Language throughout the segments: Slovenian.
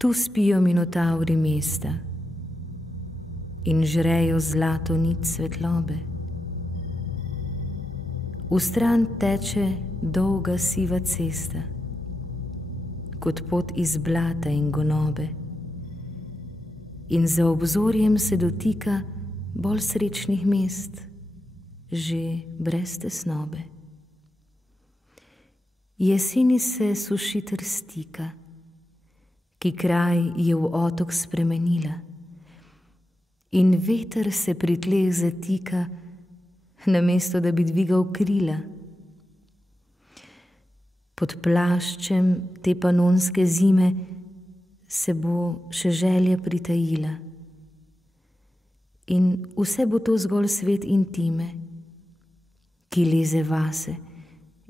Tu spijo minotavri mesta in žrejo zlato nit svetlobe. Vstran teče dolga siva cesta, kot pot iz blata in gonobe, in za obzorjem se dotika bolj srečnih mest, že brez tesnobe. Jeseni se sušiter stika, ki kraj je v otok spremenila, in veter se pri tleh zatika, namesto da bi dvigal krila. Pod plaščem te panonske zime se bo še želja pritajila, in vse bo to zgolj svet intime, ki leze vase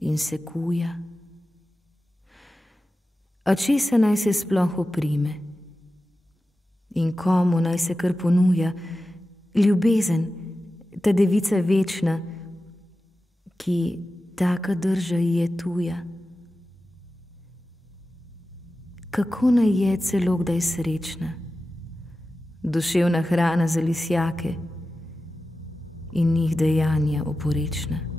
in se kuja. A česa naj se sploh oprime in komu naj se kar ponuja? Ljubezen, ta devica večna, ki taka drža ji je tuja. Kako naj je celo kdaj srečna, duševna hrana za lisjake in njih dejanja oporečna?